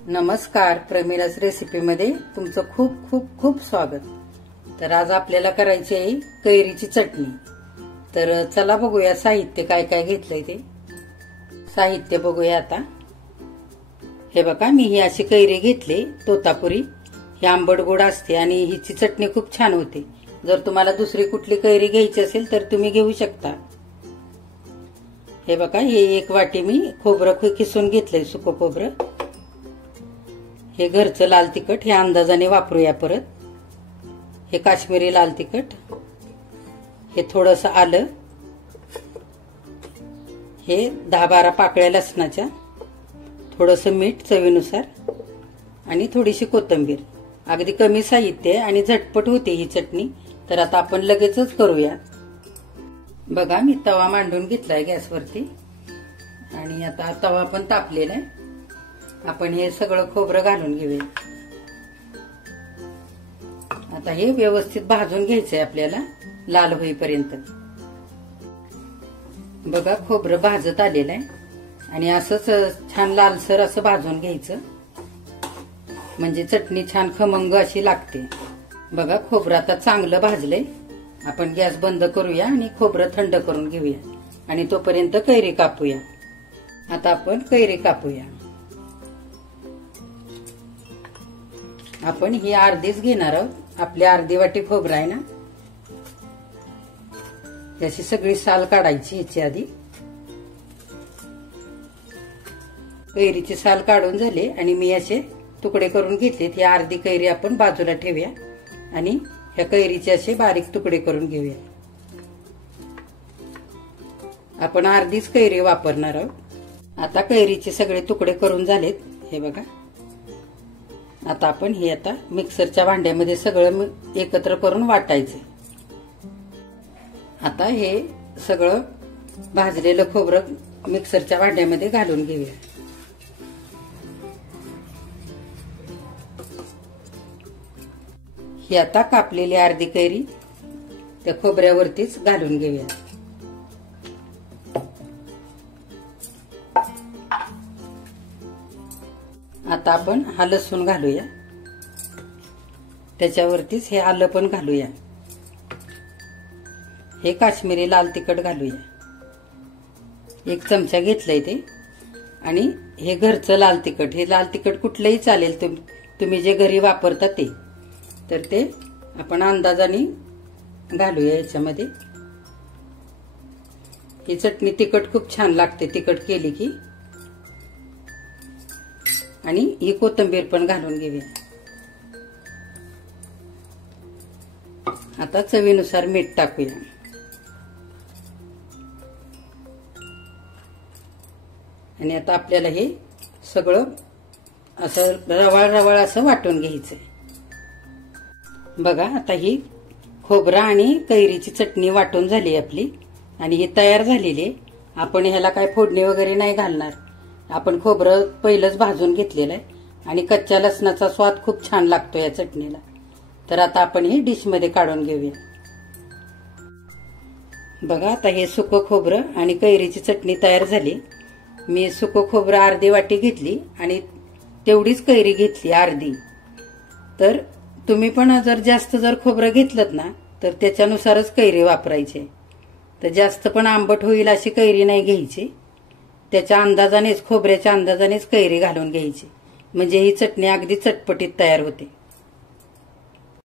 नमस्कार, प्रमिला's रेसिपीमध्ये तुमचं खूप खूप खूप स्वागत। तर आज आपल्याला करायची आहे कैरीची चटणी। तर चला बघूया साहित्य काय काय घेतलंय ते। साहित्य बघूया आता। हे बघा, मी ही अशी कैरी घेतली तोतापुरी। ही आंबट गोड असते आणि हिची चटणी खूप छान होते। जर तुम्हाला दुसरी कुठली कैरी घ्यायची असेल तर तुम्ही घेऊ शकता। हे बघा, हे एक वाटी मी खोबरं किसून घेतलंय, सुकं खोबरं। हे घरचं लाल तिखट, हे अंदाजाने वापरूया। परत हे काश्मीरी लाल तिखट, हे थोडंसं आलं, हे 10-12 पाकळ्या लसणाच्या, थोडंसं मीठ चवीनुसार आणि थोडीशी कोथिंबीर। अगदी कमी साहित्य आणि झटपट होते ही चटणी। तर आता आपण लगेचच करूया। बघा, मी तवा मांडून घेतलाय गॅसवरती आणि आता तवा पण तापलेला आहे। आपण हे सगळं खोबरं घालून घेऊया। आता हे व्यवस्थित भाजून घ्यायचंय आपल्याला, लाल होईपर्यंत। बघा, खोबरं भाजत आलेलं आहे आणि असंच छान लालसर असं भाजून घ्यायचं, म्हणजे चटणी छान खमंग अशी लागते। बघा, खोबरं आता चांगलं भाजलंय। आपण गॅस बंद करूया आणि खोबरं थंड करून घेऊया आणि तोपर्यंत कैरी कापूया। आता आपण कैरी कापूया। आपण ही अर्धीच घेणार आहोत। आपली अर्धी वाटी खोबरं आहे ना, याची सगळी साल काढायची याची आधी। कैरीची साल काढून झाली आणि मी असे तुकडे करून घेतले। ही अर्धी कैरी आपण बाजूला ठेवूया आणि ह्या कैरीचे असे बारीक तुकडे करून घेऊया। आपण अर्धीच कैरी वापरणार आहोत। आता कैरीचे सगळे तुकडे करून झालेत, हे बघा। आता आपण हे आता मिक्सरच्या भांड्यामध्ये सगळं एकत्र करून वाटायचं। आता हे सगळं भाजलेलं खोबरं मिक्सरच्या भांड्यामध्ये घालून घेऊया। ही आता कापलेली अर्धी कैरी त्या खोबऱ्यावरतीच घालून घेऊया। आता आपण हा लसूण घालूया, त्याच्यावरतीच हे आलं पण घालूया। हे काश्मीरी लाल तिखट घालूया, 1 चमचा घेतलंय ते। आणि हे घरचं लाल तिखट, हे लाल तिखट कुठलंही चालेल, तुम्ही जे घरी वापरता ते। तर ते आपण अंदाजाने घालूया याच्यामध्ये। ही चटणी तिखट खूप छान लागते, तिखट केली की। आणि ही कोथिंबीर पण घालून घेऊया। आता चवीनुसार मीठ टाकूया। आणि आता आपल्याला हे सगळं असं रवाळ रवाळ असं वाटून घ्यायचंय। बघा, आता ही खोबरा आणि कैरीची चटणी वाटून झाली आपली आणि ही तयार झालेली आहे। आपण ह्याला काय फोडणी वगैरे नाही घालणार। आपण खोबरं पहिलंच भाजून घेतलेलं आहे आणि कच्च्या लसणाचा स्वाद खूप छान लागतो या चटणीला। तर आता आपण ही डिश मध्ये काढून घेऊया। बघा, आता हे सुकं खोबरं आणि कैरीची चटणी तयार झाली। मी सुकं खोबरं अर्धी वाटी घेतली आणि तेवढीच कैरी घेतली अर्धी। तर तुम्ही पण जास्त खोबरं घेतलं ना तर त्याच्यानुसारच कैरी वापरायची। तर जास्त पण आंबट होईल अशी कैरी नाही घ्यायची, त्याच्या अंदाजानेच, खोबऱ्याच्या अंदाजानेच कैरी घालून घ्यायची, म्हणजे ही चटणी अगदी चटपटीत तयार होते।